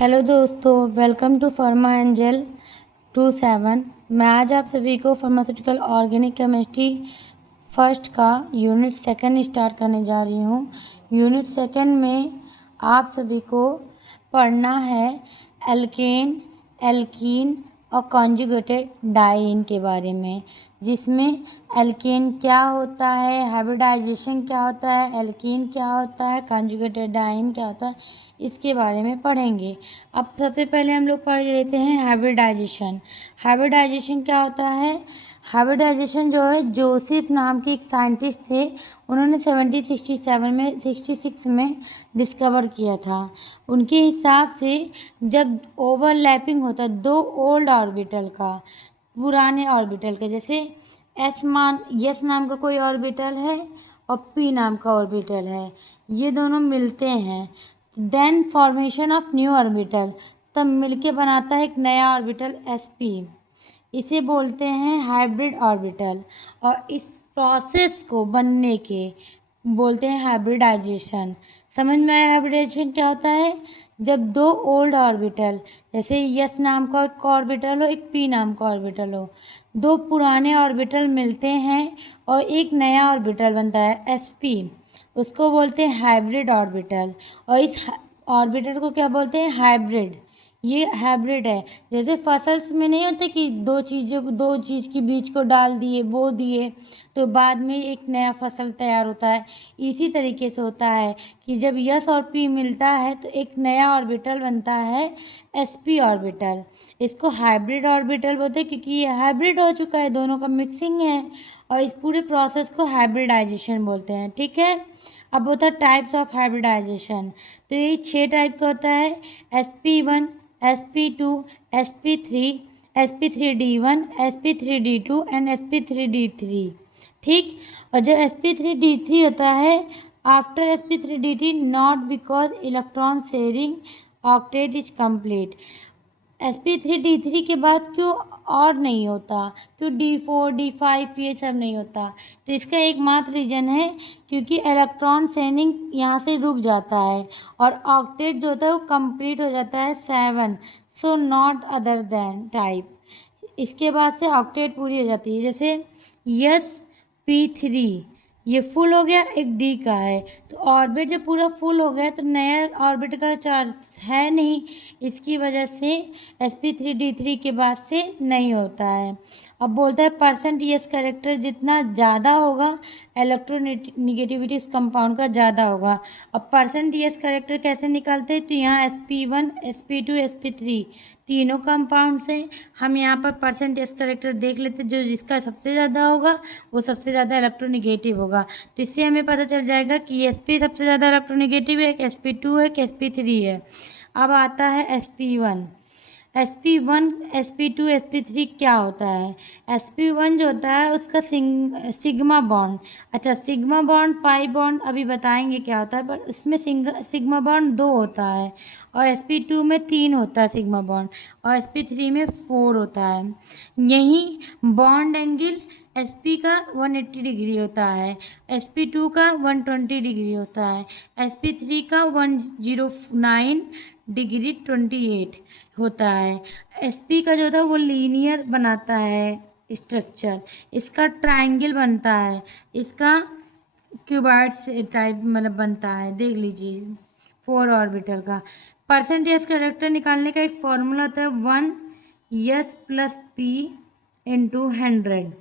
Hello दोस्तों, welcome to pharma angel 27। मैं आज आप सभी को फार्मास्यूटिकल ऑर्गेनिक केमिस्ट्री फर्स्ट का यूनिट सेकंड स्टार्ट करने जा रही हूँ। यूनिट सेकंड में आप सभी को पढ़ना है एल्केन, एल्कीन और कॉन्जुगेटेड डाइईन के बारे में, जिसमें एल्केन क्या होता है, हाइब्रिडाइजेशन क्या होता है, एल्कीन क्या होता है, कॉन्जुगेटेड डाइईन क्या होता है, इसके बारे में पढ़ेंगे। अब सबसे पहले हम लोग पढ़ लेते हैं हाइब्रिडाइजेशन। हाइब्रिडाइजेशन क्या होता है? हाइब्रिडाइजेशन जो है, जोसेफ नाम के एक साइंटिस्ट थे, उन्होंने 1766 में डिस्कवर किया था। उनके हिसाब से जब ओवरलैपिंग होता है दो ओल्ड ऑर्बिटल का, पुराने ऑर्बिटल का, जैसे यस नाम का कोई ऑर्बिटल है और पी नाम का ऑर्बिटल है, ये दोनों मिलते हैं, then formation of new orbital, तब मिलके बनाता है एक नया ऑर्बिटल sp। इसे बोलते हैं हाइब्रिड ऑर्बिटल, और इस प्रोसेस को बनने के बोलते हैं हाइब्रिडाइजेशन। समझ में आया हाइब्रिडाइजेशन क्या होता है? जब दो ओल्ड ऑर्बिटल, जैसे यस नाम का एक ऑर्बिटल हो, एक पी नाम का ऑर्बिटल हो, दो पुराने ऑर्बिटल मिलते हैं और एक नया ऑर्बिटल बनता है sp, उसको बोलते हैं हाइब्रिड ऑर्बिटल। और इस ऑर्बिटल को क्या बोलते हैं? हाइब्रिड। ये हाइब्रिड है। जैसे फसल्स में नहीं होते कि दो चीज़ के बीज को डाल दिए, बो दिए, तो बाद में एक नया फसल तैयार होता है। इसी तरीके से होता है कि जब यस और पी मिलता है तो एक नया ऑर्बिटल बनता है sp ऑर्बिटल। इसको हाइब्रिड ऑर्बिटल बोलते हैं क्योंकि ये हाइब्रिड हो चुका है, दोनों का मिक्सिंग है, और इस पूरे प्रोसेस को हाइब्रिडाइजेशन बोलते हैं। ठीक है। अब होता है टाइप्स ऑफ हाइब्रिडाइजेशन। तो ये 6 टाइप का होता है: sp1, sp2, sp3, sp3d1, sp3d2 and sp3d3। ठीक। और जो sp3d3 होता है, after sp3d3 not because electron sharing octet is complete. sp3d3 के बाद क्यों और नहीं होता, क्यों d4 d5 ये सब नहीं होता? तो इसका एकमात्र रीज़न है क्योंकि इलेक्ट्रॉन शेयरिंग यहाँ से रुक जाता है और ऑक्टेट जो होता है वो कंप्लीट हो जाता है 7, so not other than type. इसके बाद से ऑक्टेट पूरी हो जाती है। जैसे यस p3 ये फुल हो गया, एक डी का है, तो ऑर्बिट जब पूरा फुल हो गया तो नया ऑर्बिट का चार्ज है नहीं, इसकी वजह से sp3d3 के बाद से नहीं होता है। अब बोलता है परसेंट यस करेक्टर जितना ज़्यादा होगा, इलेक्ट्रोनिगेटिविटी इस कंपाउंड का ज़्यादा होगा। अब परसेंट यस करेक्टर कैसे निकालते हैं? तो यहाँ sp1, sp2, sp3 तीनों कंपाउंड से हम यहाँ पर परसेंट यस करेक्टर देख लेते, जो जिसका सबसे ज़्यादा होगा वो सबसे ज़्यादा इलेक्ट्रोनिगेटिव होगा। तो इससे हमें पता चल जाएगा कि sp सबसे ज़्यादा इलेक्ट्रोनिगेटिव है, sp2 है, sp3 है। अब आता है sp1। sp1, sp2, sp3 क्या होता है? sp1 जो होता है उसका सिग्मा बॉन्ड, अच्छा सिग्मा बॉन्ड, पाई बॉन्ड अभी बताएंगे क्या होता है, पर उसमें सिग्मा बॉन्ड 2 होता है, और sp2 में 3 होता है सिग्मा बॉन्ड, और sp3 में 4 होता है। यही बॉन्ड एंगल sp का 180 डिग्री होता है, sp2 का 120 डिग्री होता है, sp3 का 109 डिग्री 28 होता है। sp का जो होता है वो लीनियर बनाता है स्ट्रक्चर, इसका ट्रायंगल बनता है, इसका क्यूबॉइड से टाइप मतलब बनता है। देख लीजिए 4 ऑर्बिटल का। परसेंटेज करेक्टर निकालने का एक फॉर्मूला होता है 1 यस प्लस पी इंटू 100।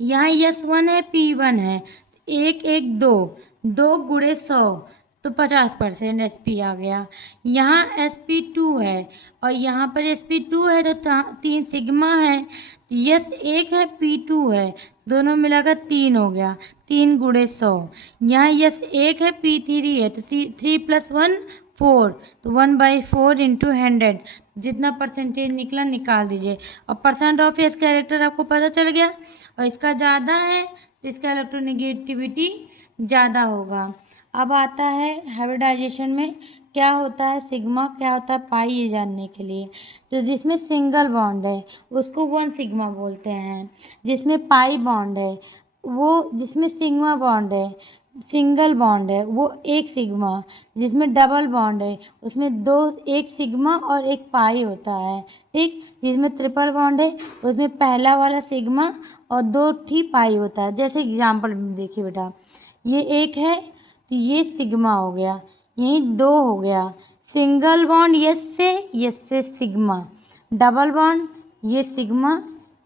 यहाँ यस 1 है, p1 है, एक एक दो, 2 गुणे 100, तो 50% sp आ गया। यहाँ sp2 है और यहाँ पर sp2 है, तो 3 सिग्मा है, यस 1 है, p2 है, दोनों मिलाकर 3 हो गया, 3 गुणे 100। यहाँ यस 1 है, p3 है, तो 3 + 1 4, तो 1/4 इंटू 100, जितना परसेंटेज निकला निकाल दीजिए। और परसेंट ऑफ यस कैरेक्टर आपको पता चल गया, और इसका ज़्यादा है तो इसका इलेक्ट्रोनिगेटिविटी ज़्यादा होगा। अब आता है हाइब्रिडाइजेशन में क्या होता है सिग्मा, क्या होता है पाई, ये जानने के लिए। तो जिसमें सिंगल बॉन्ड है उसको 1 सिग्मा बोलते हैं, जिसमें पाई बॉन्ड है वो, जिसमें सिग्मा बॉन्ड है सिंगल बॉन्ड है वो एक सिग्मा, जिसमें डबल बॉन्ड है उसमें दो, एक सिग्मा और एक पाई होता है। ठीक, जिसमें ट्रिपल बॉन्ड है उसमें पहला वाला सिग्मा और दो ही पाई होता है। जैसे एग्जांपल देखिए बेटा, ये एक है तो ये सिग्मा हो गया, यही दो हो गया। सिंगल बॉन्ड यस से सिग्मा, डबल बॉन्ड ये सिग्मा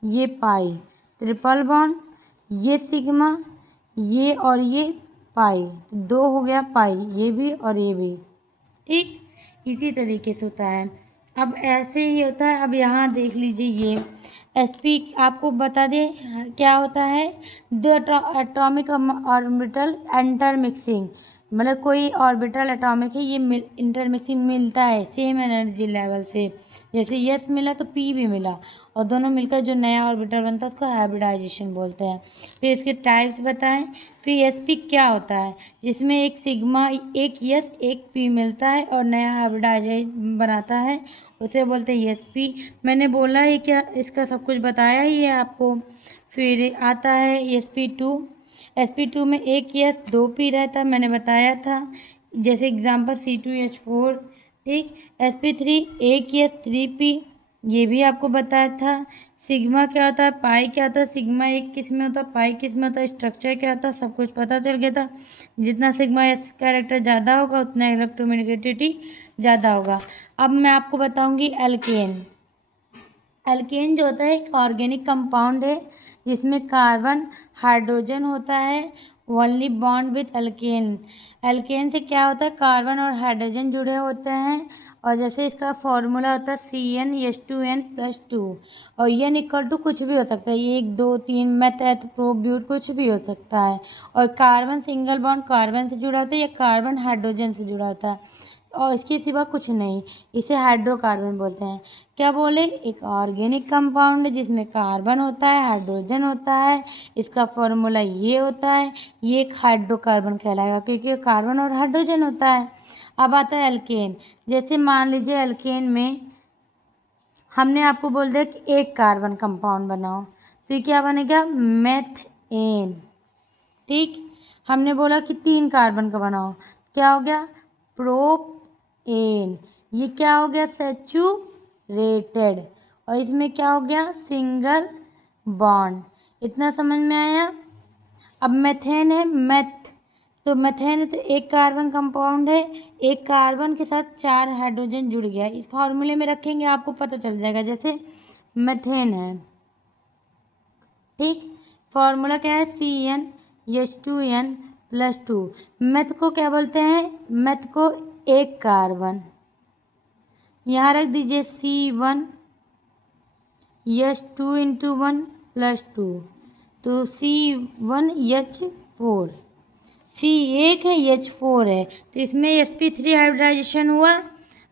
ये पाई, ट्रिपल बॉन्ड ये सिग्मा ये और ये पाई, दो हो गया पाई, ये भी और ये भी। ठीक, इसी तरीके से होता है। अब ऐसे ही होता है। अब यहाँ देख लीजिए, ये एसपी आपको बता दे क्या होता है, द एटॉमिक ऑर्बिटल इंटरमिक्सिंग, मतलब कोई ऑर्बिटल एटॉमिक है ये इंटरमिक्सिंग मिलता है सेम एनर्जी लेवल से। जैसे यस मिला तो पी भी मिला और दोनों मिलकर जो नया ऑर्बिटल बनता है उसको हाइब्रिडाइजेशन बोलते हैं। फिर इसके टाइप्स बताएं। फिर एसपी क्या होता है, जिसमें एक सिग्मा एक यस एक पी मिलता है और नया हाइब्रिडाइजेशन बनाता है, उसे बोलते हैं एसपी। मैंने बोला है क्या, इसका सब कुछ बताया ही है आपको। फिर आता है sp2 में एक यस दो पी रहता है, मैंने बताया था। जैसे एग्जांपल C2H4। ठीक, sp3 एक यस थ्री पी, ये भी आपको बताया था। सिग्मा क्या होता है, पाई क्या होता है, सिग्मा एक किस में होता है, पाई किस में होता है, स्ट्रक्चर क्या होता है, सब कुछ पता चल गया था। जितना सिग्मा एस कैरेक्टर ज़्यादा होगा उतना इलेक्ट्रोनेगेटिविटी ज़्यादा होगा। अब मैं आपको बताऊंगी एल्केन। एल्केन जो होता है एक ऑर्गेनिक कंपाउंड है जिसमें कार्बन हाइड्रोजन होता है, only bond with alkane. Alkane से क्या होता है, कार्बन और हाइड्रोजन जुड़े होते हैं। और जैसे इसका फॉर्मूला होता है CnH2n+2 और एन इक्वल टू कुछ भी हो सकता है, एक दो तीन मेथ एथ प्रो ब्यूट कुछ भी हो सकता है। और कार्बन सिंगल बॉन्ड कार्बन से जुड़ा होता है या कार्बन हाइड्रोजन से जुड़ा होता है और इसके सिवा कुछ नहीं, इसे हाइड्रोकार्बन बोलते हैं। क्या बोले, एक ऑर्गेनिक कंपाउंड है जिसमें कार्बन होता है हाइड्रोजन होता है, इसका फॉर्मूला ये होता है, ये एक हाइड्रोकार्बन कहलाएगा क्योंकि कार्बन और हाइड्रोजन होता है। अब आता है एल्केन। जैसे मान लीजिए एल्केन में हमने आपको बोल दिया कि एक कार्बन कंपाउंड बनाओ, तो ये क्या बनेगा, मेथेन। ठीक, हमने बोला कि तीन कार्बन का बनाओ, क्या हो गया, प्रोपेन। ये क्या हो गया, सैचुरेटेड। और इसमें क्या हो गया, सिंगल बॉन्ड। इतना समझ में आया। अब मेथेन है, तो मेथेन है तो एक कार्बन कंपाउंड है, एक कार्बन के साथ चार हाइड्रोजन जुड़ गया। इस फॉर्मूले में रखेंगे आपको पता चल जाएगा। जैसे मेथेन है, ठीक, फॉर्मूला क्या है, CnH2n+2। मेथ को क्या बोलते हैं, मेथ को एक कार्बन, यहाँ रख दीजिए C1H2 × 1+2 तो C1H4। C एक है H4 है तो इसमें sp3 हाइब्रिडाइजेशन हुआ।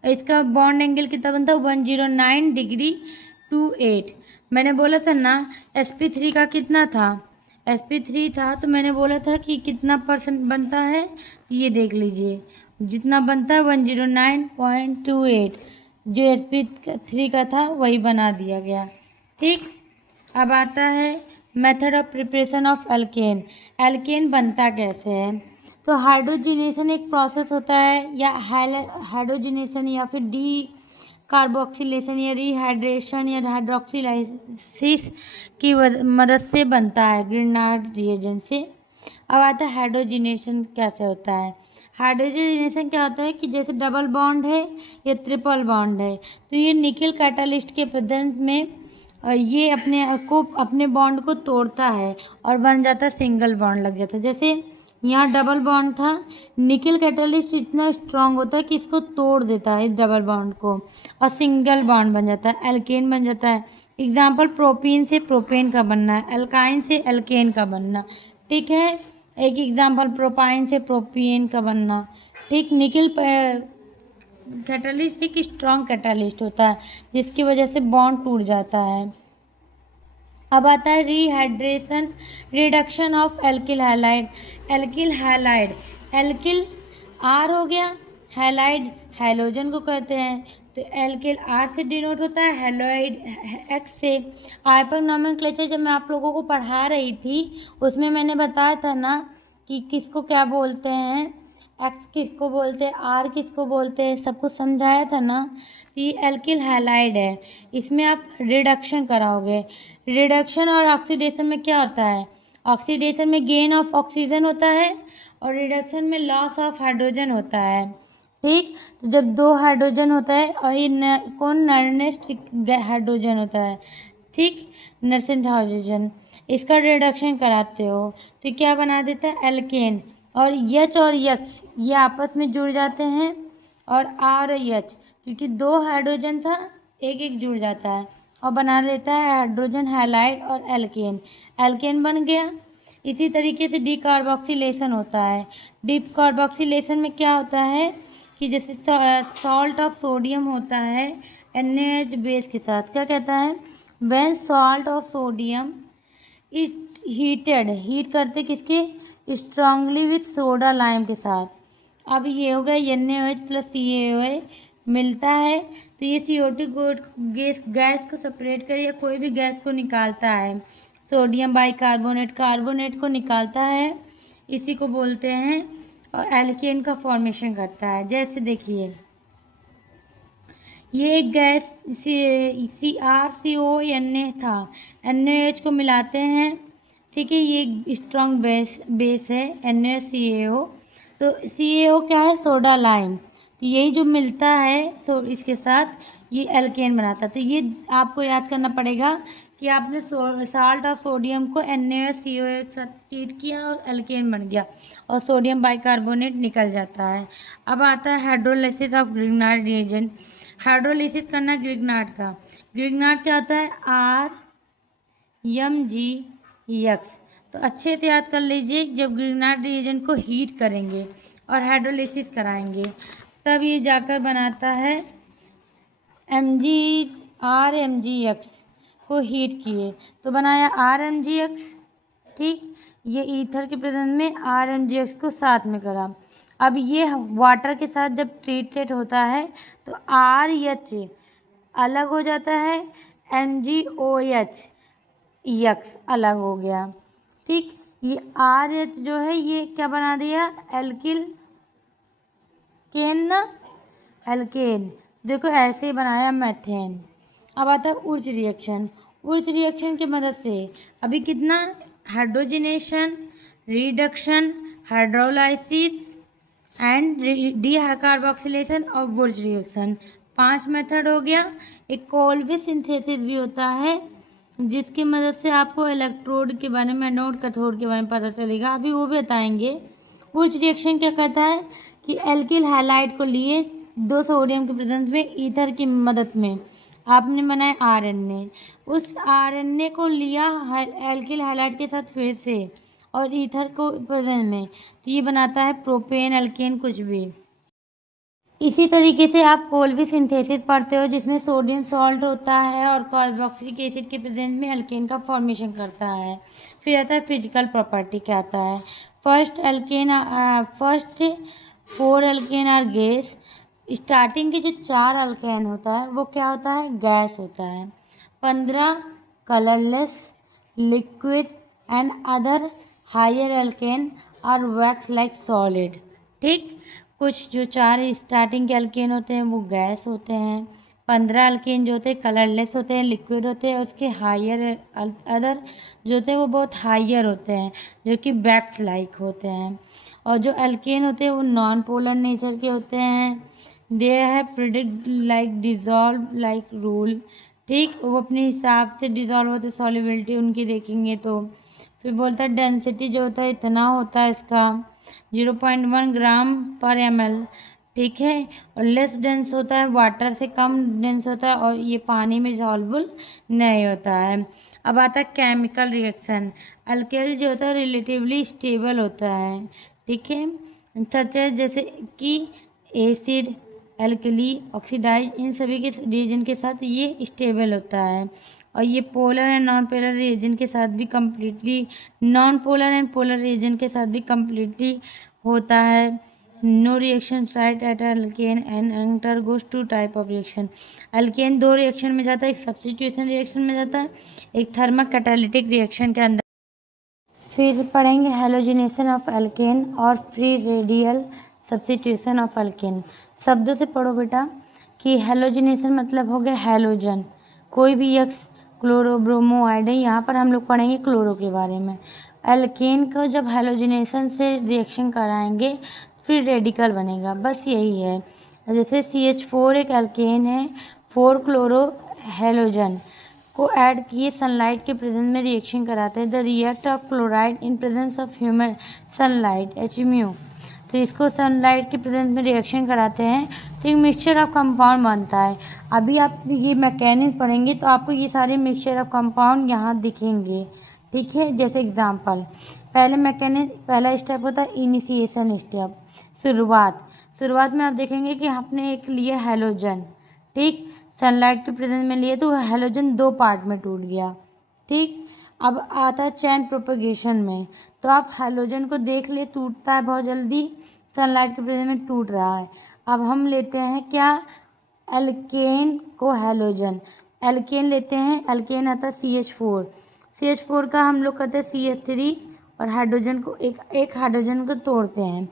इसका बॉन्ड एंगल कितना बनता है, 109°28। मैंने बोला था ना sp3 का कितना था, sp3 था तो मैंने बोला था कि कितना परसेंट बनता है, तो ये देख लीजिए जितना बनता है 109.28, जो sp3 का था वही बना दिया गया। ठीक, अब आता है method of preparation of alkane. Alkane बनता कैसे है, तो हाइड्रोजिनेशन एक प्रोसेस होता है, या हाइड्रोजिनेशन या फिर डी कार्बोक्सिलेशन या रिहाइड्रेशन या हाइड्रोक्सिलाइसिस की मदद से बनता है ग्रिनार्ड रिएजेंट से। अब आता है हाइड्रोजिनेशन कैसे होता है। हाइड्रोजिनेशन क्या होता है कि जैसे डबल बॉन्ड है या ट्रिपल बॉन्ड है तो ये निकल कैटालिस्ट के प्रेजेंस में ये अपने बॉन्ड को तोड़ता है और बन जाता है सिंगल बॉन्ड लग जाता है। जैसे यहाँ डबल बॉन्ड था, निकल कैटालिस्ट इतना स्ट्रांग होता है कि इसको तोड़ देता है इस डबल बॉन्ड को और सिंगल बॉन्ड बन जाता है, एल्केन बन जाता है। एग्जाम्पल प्रोपीन से प्रोपेन का बनना है, एल्काइन से एल्केन का बनना। ठीक है, एक एग्जाम्पल प्रोपाइन से प्रोपियन का बनना। ठीक, निकल कैटालिस्ट एक स्ट्रॉन्ग कैटालिस्ट होता है जिसकी वजह से बॉन्ड टूट जाता है। अब आता है rehydration reduction of alkyl halide. Alkyl R हो गया, हैलाइड हैलोजन को कहते हैं, तो एल्किल आर से डिनोट होता है, हैलोइड एक्स से। आइपक नोमेनक्लेचर जब मैं आप लोगों को पढ़ा रही थी उसमें मैंने बताया था ना कि किसको क्या बोलते हैं, एक्स किसको बोलते हैं, आर किसको बोलते हैं, सब कुछ समझाया था ना। ये एल्किल हैलाइड है, इसमें आप रिडक्शन कराओगे। रिडक्शन और ऑक्सीडेशन में क्या होता है, ऑक्सीडेशन में गेन ऑफ ऑक्सीजन होता है और रिडक्शन में लॉस ऑफ हाइड्रोजन होता है। ठीक, तो जब दो हाइड्रोजन होता है और ये कौन नरनेस्ट हाइड्रोजन होता है, ठीक, नरसेंट हाइड्रोजन, इसका रिडक्शन कराते हो तो क्या बना देता है, एल्केन। और एच और एक्स ये आपस में जुड़ जाते हैं और आर एच, क्योंकि दो हाइड्रोजन था एक एक जुड़ जाता है और बना लेता है हाइड्रोजन हैलाइड और एल्केन। एल्केन बन गया। इसी तरीके से डीकार्बोक्सिलेशन होता है। डीकार्बोक्सिलेशन में क्या होता है कि जैसे सॉल्ट ऑफ सोडियम होता है NaOH बेस के साथ, क्या कहता है, when salt of sodium is heated, heat करते किसके, स्ट्रांगली विथ सोडा लाइम के साथ। अब ये हो गया NaOH प्लस CaOH मिलता है तो ये CO2 गैस को सेपरेट कर या कोई भी गैस को निकालता है, सोडियम बाइकार्बोनेट कार्बोनेट को निकालता है, इसी को बोलते हैं, और एल्केन का फॉर्मेशन करता है। जैसे देखिए ये एक गैस CrCO Na था, NaOH को मिलाते हैं, ठीक है, ये एक स्ट्रॉन्ग बेस है NaCaO। तो CaO क्या है, सोडा लाइम, तो यही जो मिलता है सो इसके साथ ये एल्केन बनाता है। तो ये आपको याद करना पड़ेगा कि आपने साल्ट ऑफ सोडियम को NaCO एक साथ हीट किया और एल्केन बन गया और सोडियम बाइकार्बोनेट निकल जाता है। अब आता है hydrolysis of Grignard reagent. Hydrolysis करना ग्रिग्नार्ड का, ग्रिग्नार्ड क्या होता है, RMgX। तो अच्छे से याद कर लीजिए, जब ग्रिग्नार्ड रिएजेंट को हीट करेंगे और हाइड्रोलाइसिस कराएंगे तब ये जाकर बनाता है RMgX को हीट किए तो बनाया RMgX, ठीक, ये ईथर के प्रेजेंस में RMgX को साथ में करा। अब ये वाटर के साथ जब ट्रीटेड होता है तो RH अलग हो जाता है, MgOH अलग हो गया, ठीक। ये RH जो है ये क्या बना दिया, एल्किल केन ना, एल्केन, देखो ऐसे ही बनाया मेथेन। अब आता है उर्च रिएक्शन। उर्च रिएक्शन की मदद से अभी कितना, hydrogenation, reduction, hydrolysis and decarboxylation और वुर्च रिएक्शन, 5 मेथड हो गया। एक कोल्बे सिंथेसिस भी होता है जिसकी मदद से आपको इलेक्ट्रोड के बारे में, एनोड कैथोड के बारे में पता चलेगा, अभी वो भी बताएंगे। उर्च रिएक्शन क्या कहता है कि एल्किल हैलाइड को लिए 2 सोडियम के प्रेजेंस में ईथर की मदद में आपने बनाया RNA, उस RNA को लिया एल्किल हैलाइड के साथ फिर से और ईथर को प्रेजेंस में, तो ये बनाता है प्रोपेन एल्केन कुछ भी। इसी तरीके से आप कोल्बे सिंथेसिस पढ़ते हो जिसमें सोडियम सॉल्ट होता है और कार्बोक्सिलिक एसिड के प्रेजेंस में एल्केन का फॉर्मेशन करता है। फिर आता है फिजिकल प्रॉपर्टी, क्या आता है, first 4 alkane are gas. Starting के जो 4 अल्केन होता है वो क्या होता है, गैस होता है। 15 colourless liquid and other higher alkane are wax like solid, ठीक। कुछ जो 4 स्टार्टिंग के अल्केन होते हैं वो गैस होते हैं, 15 अल्केन जो होते हैं कलरलेस होते हैं, लिक्विड होते हैं, और उसके हायर अदर जो होते हैं वो बहुत हायर होते हैं जो कि वैक्स लाइक होते हैं। और जो अल्केन होते हैं वो नॉन पोलर नेचर के होते हैं, दे है predict like dissolve like rule, ठीक, वो अपने हिसाब से डिजॉल्व होते, सॉल्युबिलिटी उनकी देखेंगे तो। फिर बोलता है डेंसिटी जो होता है इतना होता है इसका 0.1 ग्राम पर ml, ठीक है, और लेस डेंस होता है, वाटर से कम डेंस होता है और ये पानी में सॉल्युबल नहीं होता है। अब आता है केमिकल रिएक्शन। अल्केल जो होता है रिलेटिवली स्टेबल होता है, ठीक है, सच है जैसे कि एसिड, एल्कली, ऑक्सीडाइज, इन सभी के रिएजेंट के साथ ये स्टेबल होता है। और ये polar and non polar reagent के साथ भी completely, non polar and polar reagent के साथ भी कम्प्लीटली होता है। No reaction site at alkane and undergoes 2 type of reaction. Alkane 2 reaction में जाता है, एक सब्स्टिट्यूशन रिएक्शन में जाता है, एक थर्मो कैटालिटिक रिएक्शन के अंदर। फिर पढ़ेंगे हैलोजिनेशन ऑफ एल्केन और free radial substitution of alkene. शब्दों से पढ़ो बेटा कि हैलोजिनेशन मतलब हो गया हैलोजन, कोई भी यक्स क्लोरो ब्रोमोआइड है। यहाँ पर हम लोग पढ़ेंगे क्लोरो के बारे में। एल्केन को जब हैलोजिनेशन से रिएक्शन कराएंगे फ्री रेडिकल बनेगा, बस यही है। जैसे CH4 एक एल्केन है, 4 क्लोरो हैलोजन को ऐड किए सनलाइट के प्रेजेंस में रिएक्शन कराते हैं। The react of chloride in presence of human sunlight HMU, तो इसको सनलाइट के प्रेजेंस में रिएक्शन कराते हैं तो एक मिक्सचर ऑफ कंपाउंड बनता है। अभी आप ये मैकेनिज्म पढ़ेंगे तो आपको ये सारे मिक्सचर ऑफ कंपाउंड यहाँ दिखेंगे, ठीक है। जैसे एग्जांपल, पहला स्टेप होता है इनिशिएशन स्टेप, शुरुआत में आप देखेंगे कि आपने एक लिया हैलोजन, ठीक, सनलाइट के प्रेजेंस में लिए तो हैलोजन 2 पार्ट में टूट गया, ठीक। अब आता है चैन प्रोपगेशन में, तो आप हैलोजन को देख ले टूटता है बहुत जल्दी, सनलाइट के प्रेजेंस में टूट रहा है। अब हम लेते हैं क्या, एल्केन को हैलोजन, एल्केन लेते हैं, एल्केन आता है CH4 का हम लोग करते हैं CH3 और हाइड्रोजन को एक हाइड्रोजन को तोड़ते हैं।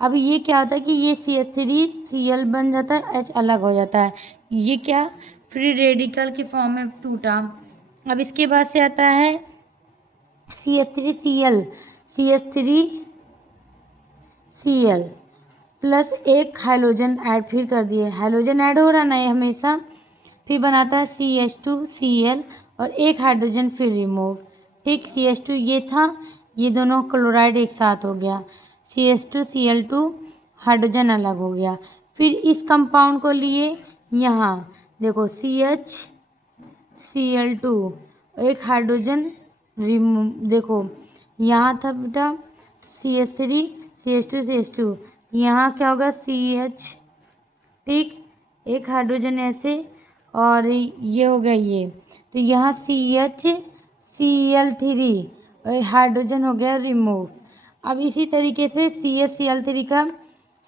अब ये क्या होता है कि ये CH3 Cl बन जाता है, H अलग हो जाता है, ये क्या फ्री रेडिकल की फॉर्म में टूटा। अब इसके बाद से आता है CH3Cl प्लस एक हाइड्रोजन ऐड फिर कर दिए, हाइड्रोजन ऐड हो रहा ना ये हमेशा, फिर बनाता है CH2Cl और एक हाइड्रोजन फिर रिमूव, ठीक। CH2 ये था, ये दोनों क्लोराइड एक साथ हो गया, CH2Cl2 हाइड्रोजन अलग हो गया। फिर इस कंपाउंड को लिए यहाँ देखो CH Cl2 एक हाइड्रोजन रिमूव, देखो यहाँ था बेटा CH3 CH2 यहाँ क्या होगा CH, ठीक, एक हाइड्रोजन ऐसे और ये हो गया ये, तो यहाँ CH Cl3 हाइड्रोजन हो गया रिमूव। अब इसी तरीके से CH Cl3 का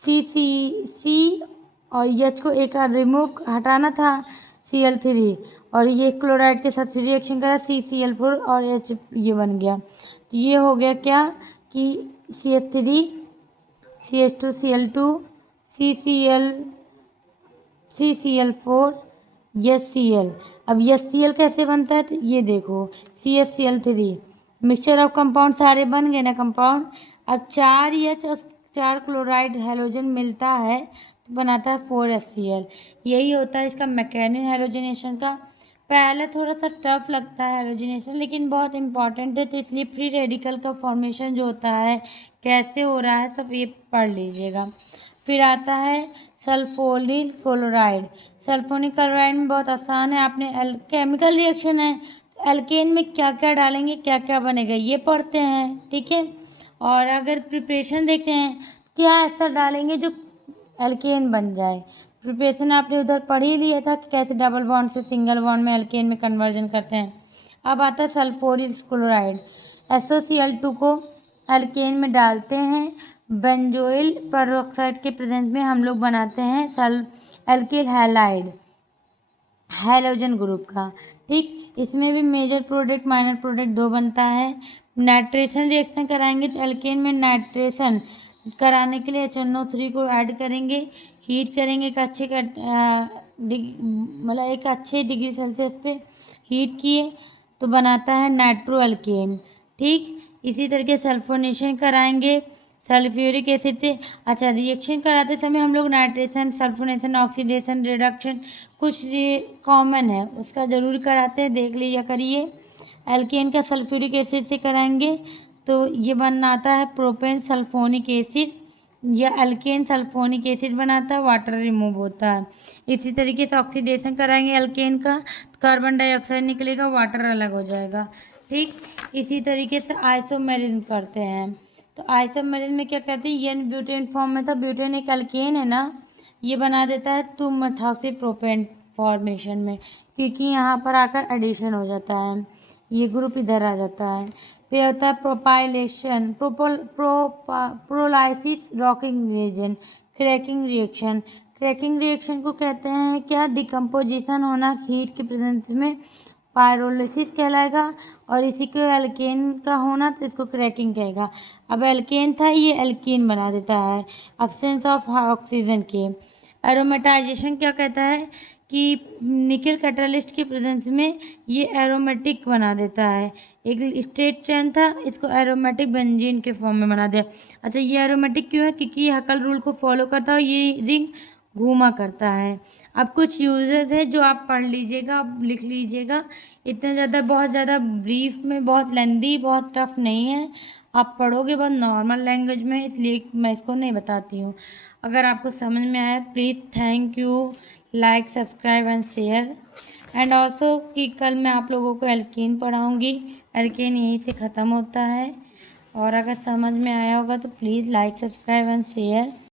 C और H को एक रिमूव हटाना था Cl3 और ये क्लोराइड के साथ फिर रिएक्शन करा CCl4 और H ये बन गया। तो ये हो गया क्या कि CH3 CH2Cl2 CCl4 HCl। अब HCl कैसे बनता है, तो ये देखो CHCl3 मिक्सचर ऑफ कंपाउंड सारे बन गए ना कंपाउंड। अब 4 H और 4 क्लोराइड हैलोजन मिलता है तो बनाता है 4HCl। यही होता है इसका मैकेनिज्म हैलोजिनेशन का। पहले थोड़ा सा टफ लगता है हैलोजिनेशन, लेकिन बहुत इंपॉर्टेंट है, तो इसलिए फ्री रेडिकल का फॉर्मेशन जो होता है कैसे हो रहा है सब ये पढ़ लीजिएगा। फिर आता है सल्फोनिल क्लोराइड। सल्फोनिक क्लोराइड में बहुत आसान है, आपने केमिकल रिएक्शन है, एल्केन में क्या क्या डालेंगे क्या क्या बनेगा ये पढ़ते हैं, ठीक है। और अगर प्रिपरेशन देखते हैं क्या ऐसा डालेंगे जो एल्केन बन जाए, प्रिपरेशन आपने उधर पढ़ ही लिया था कि कैसे डबल बॉन्ड से सिंगल बॉन्ड में एल्केन में कन्वर्जन करते हैं। अब आता है सल्फोनिल क्लोराइड, SOCl2 को एल्केन में डालते हैं, बेंजोइल पेरोक्साइड के प्रेजेंस में हम लोग बनाते हैं एल्किल हैलाइड हैलोजन ग्रुप का, ठीक। इसमें भी मेजर प्रोडक्ट माइनर प्रोडक्ट 2 बनता है। नाइट्रेशन रिएक्शन कराएंगे तो एल्केन में नाइट्रेशन कराने के लिए HNO3 को ऐड करेंगे, हीट करेंगे एक अच्छे मतलब एक अच्छे डिग्री सेल्सियस पे हीट किए तो बनाता है नाइट्रो एल्केन, ठीक। इसी तरीके सल्फोनेशन कराएंगे सल्फ्यूरिक एसिड से। अच्छा, रिएक्शन कराते समय हम लोग नाइट्रेशन सल्फोनेशन ऑक्सीडेशन रिडक्शन कुछ कॉमन है उसका ज़रूर कराते हैं, देख लीजिए करिए। एल्केन का सल्फ्यूरिक एसिड से कराएंगे तो ये बनाता है प्रोपेन सल्फोनिक एसिड, या एल्केन सल्फोनिक एसिड बनाता है, वाटर रिमूव होता है। इसी तरीके से ऑक्सीडेशन कराएंगे एल्केन का, कार्बन डाइऑक्साइड निकलेगा, वाटर अलग हो जाएगा, ठीक। इसी तरीके से आइसोमेरिज्म करते हैं, तो आइसोमेरिज्म में क्या करते हैं, ये ब्यूटेन फॉर्म में था, ब्यूटेन एक एल्केन है ना, ये बना देता है 2-मेथॉक्सी-प्रोपेन फॉर्मेशन में, क्योंकि यहाँ पर आकर एडिशन हो जाता है, ये ग्रुप इधर आ जाता है। फिर होता है प्रोपाइलेशन प्रोलाइसिस रॉकिंग रिएजेंट क्रैकिंग रिएक्शन को कहते हैं क्या, डिकम्पोजिशन होना हीट के प्रेजेंस में पायरोलिसिस कहलाएगा, और इसी को एल्केन का होना तो इसको क्रैकिंग कहेगा। अब एल्केन था, ये एल्कीन बना देता है एब्सेंस ऑफ ऑक्सीजन के। एरोमेटाइजेशन क्या कहता है कि निकल कैटालिस्ट के प्रेजेंस में ये एरोमेटिक बना देता है। एक स्ट्रेट चेन था, इसको एरोमेटिक बेंजीन के फॉर्म में बना दिया। अच्छा, ये एरोमेटिक क्यों है? क्योंकि ये हकल रूल को फॉलो करता है, ये रिंग घूमा करता है। अब कुछ यूजेस है जो आप पढ़ लीजिएगा, आप लिख लीजिएगा। इतना ज़्यादा, बहुत ज़्यादा ब्रीफ में, बहुत लेंदी, बहुत टफ नहीं है। आप पढ़ोगे बहुत नॉर्मल लैंग्वेज में, इसलिए मैं इसको नहीं बताती हूँ। अगर आपको समझ में आया, please thank you, like, subscribe and share. And also कि कल मैं आप लोगों को एल्कीन पढ़ाऊँगी। एल्केन यहीं से ख़त्म होता है। और अगर समझ में आया होगा तो please like, subscribe and share.